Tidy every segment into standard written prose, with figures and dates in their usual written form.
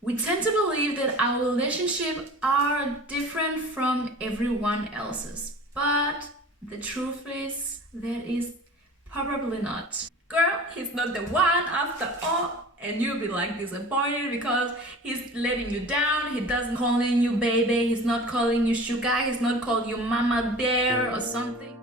We tend to believe that our relationships are different from everyone else's, but the truth is that is probably not. Girl, he's not the one after all. And you'll be like disappointed because he's letting you down. He doesn't calling you baby. He's not calling you sugar. He's not calling you mama bear or something.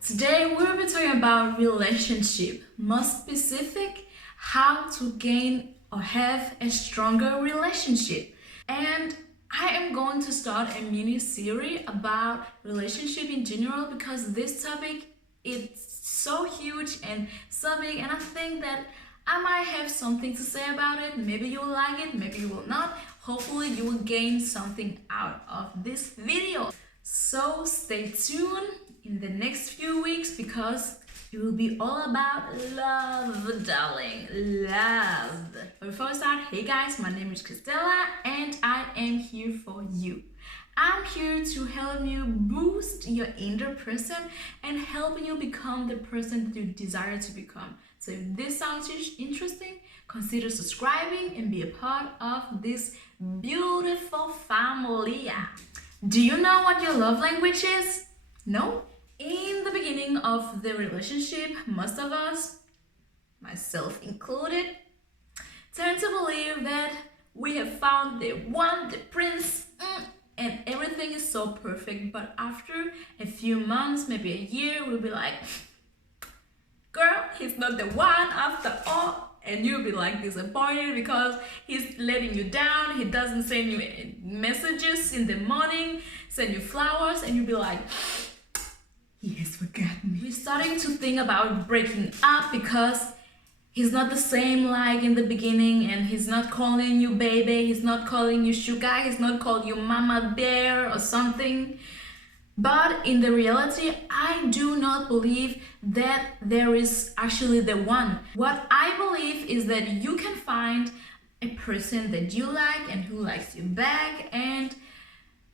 Today we'll be talking about relationship, more specific, how to gain or have a stronger relationship. And I am going to start a mini series about relationship in general because this topic is so huge and so big, and I think that I might have something to say about it. Maybe you will like it, maybe you will not. Hopefully you will gain something out of this video. So stay tuned in the next few weeks because it will be all about love, darling, love. But before I start, hey guys, my name is Christella and I am here for you. I'm here to help you boost your inner person and help you become the person that you desire to become. So if this sounds interesting, consider subscribing and be a part of this beautiful family. Do you know what your love language is? No? In the beginning of the relationship, most of us, myself included, tend to believe that we have found the one, the prince, and everything is so perfect. But after a few months, maybe a year, we'll be like, girl, he's not the one after all. And you'll be like disappointed because he's letting you down. He doesn't send you messages in the morning, send you flowers, and you'll be like, he has forgotten me. We're starting to think about breaking up because he's not the same like in the beginning, and he's not calling you baby, he's not calling you sugar, he's not calling you mama bear or something. But in the reality, I do not believe that there is actually the one. What I believe is that you can find a person that you like and who likes you back, and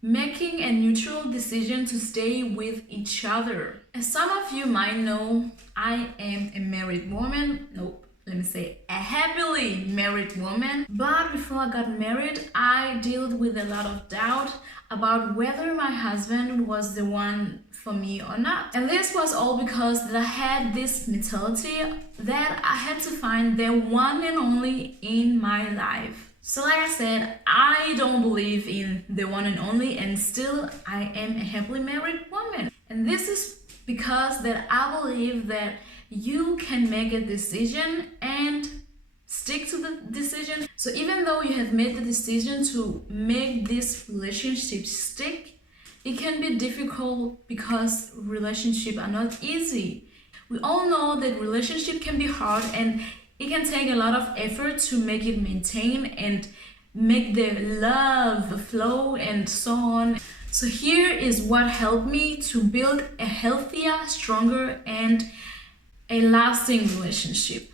making a neutral decision to stay with each other. As some of you might know, I am a married woman. Nope, let me say a happily married woman. But before I got married, I dealt with a lot of doubt about whether my husband was the one for me or not. And this was all because I had this mentality that I had to find the one and only in my life. So like I said, I don't believe in the one and only, and still I am a happily married woman. And this is because that I believe that you can make a decision and stick to the decision. So even though you have made the decision to make this relationship stick, it can be difficult because relationships are not easy. We all know that relationship can be hard, and it can take a lot of effort to make it maintain and make the love flow and so on. So here is what helped me to build a healthier, stronger, and a lasting relationship.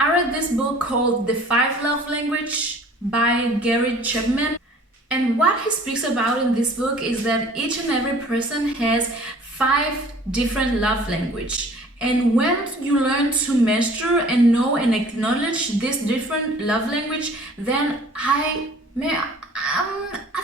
I read this book called The 5 Love Language by Gary Chapman. And what he speaks about in this book is that each and every person has 5 different love language. And when you learn to master and know and acknowledge this different love language, then I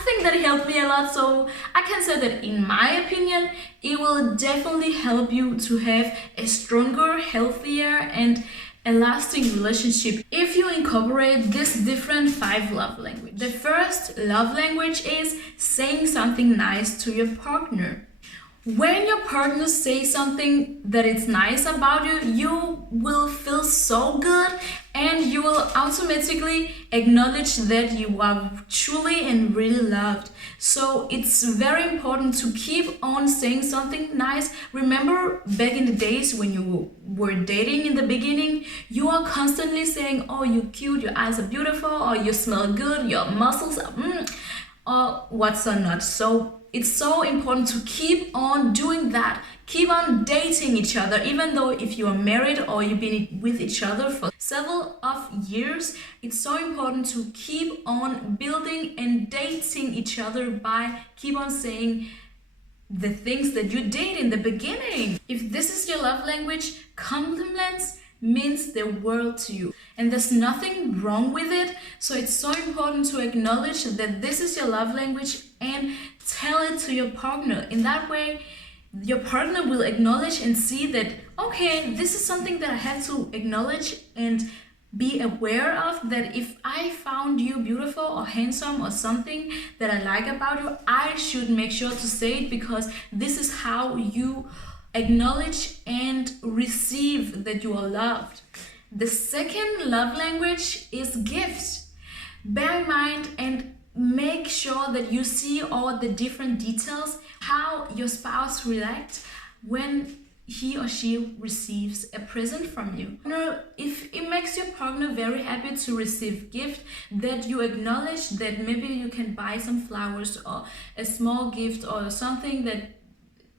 think that it helped me a lot. So I can say that in my opinion, it will definitely help you to have a stronger, healthier, and a lasting relationship if you incorporate this different 5 love language. The first love language is saying something nice to your partner. When your partner says something that is nice about you, you will feel so good, and you will automatically acknowledge that you are truly and really loved. So it's very important to keep on saying something nice. Remember back in the days when you were dating in the beginning, you are constantly saying, oh, you're cute, your eyes are beautiful, or you smell good, your muscles are or what's or not. So it's so important to keep on doing that. Keep on dating each other, even though if you are married or you've been with each other for several of years, it's so important to keep on building and dating each other by keep on saying the things that you did in the beginning. If this is your love language, compliments means the world to you. And there's nothing wrong with it. So it's so important to acknowledge that this is your love language and tell it to your partner. In that way, your partner will acknowledge and see that, okay, this is something that I have to acknowledge and be aware of, that if I found you beautiful or handsome or something that I like about you, I should make sure to say it, because this is how you acknowledge and receive that you are loved. The second love language is gifts. Bear in mind and make sure that you see all the different details, how your spouse reacts when he or she receives a present from you. If it makes your partner very happy to receive gift, that you acknowledge that maybe you can buy some flowers or a small gift or something, that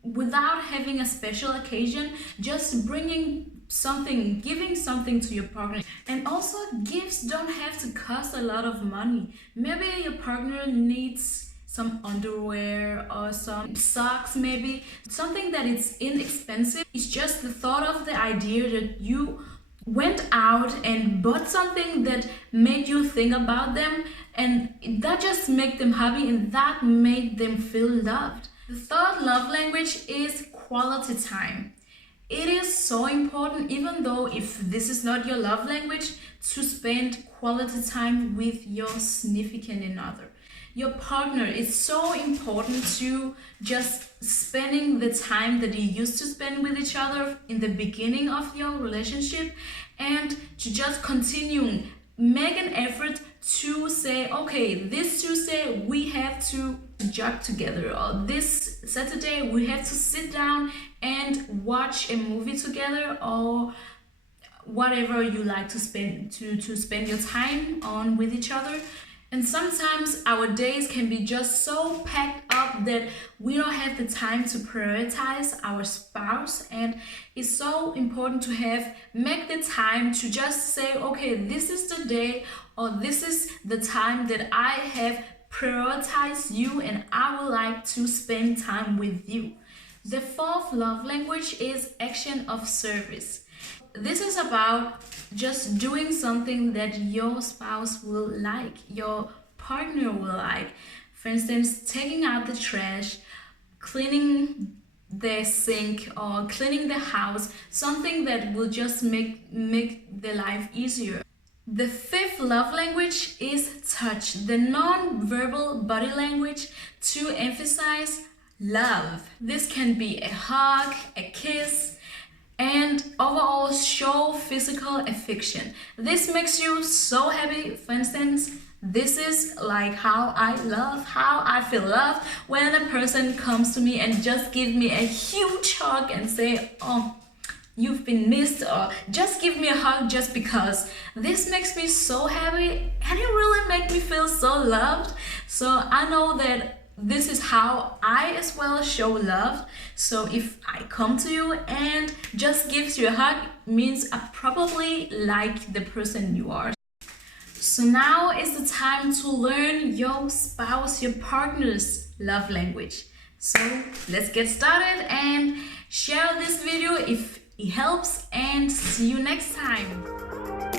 without having a special occasion, just bringing something, giving something to your partner. And also, gifts don't have to cost a lot of money. Maybe your partner needs some underwear or some socks, maybe something that is inexpensive. It's just the thought of the idea that you went out and bought something that made you think about them, and that just made them happy and that made them feel loved. The third love language is quality time. It is so important, even though if this is not your love language, to spend quality time with your significant other. Your partner is so important to just spending the time that you used to spend with each other in the beginning of your relationship, and to just continue, make an effort to say, okay, this Tuesday we have to jog together, or this Saturday we have to sit down and watch a movie together, or whatever you like to spend your time on with each other. And sometimes our days can be just so packed up that we don't have the time to prioritize our spouse, and it's so important to make the time to just say, okay, this is the day, or this is the time that I have prioritized you and I would like to spend time with you. The fourth love language is action of service. This is about just doing something that your spouse will like, your partner will like. For instance, taking out the trash, cleaning the sink, or cleaning the house, something that will just make the life easier. The fifth love language is touch, the non-verbal body language to emphasize love. This can be a hug, a kiss, and overall show physical affection. This makes you so happy. For instance, this is like how I feel loved when a person comes to me and just give me a huge hug and say, oh, you've been missed, or just give me a hug just because. This makes me so happy and it really makes me feel so loved. So I know that this is how I as well show love. So if I come to you and just gives you a hug, means I probably like the person you are. So now is the time to learn your spouse, your partner's love language. So let's get started and share this video if it helps, and see you next time.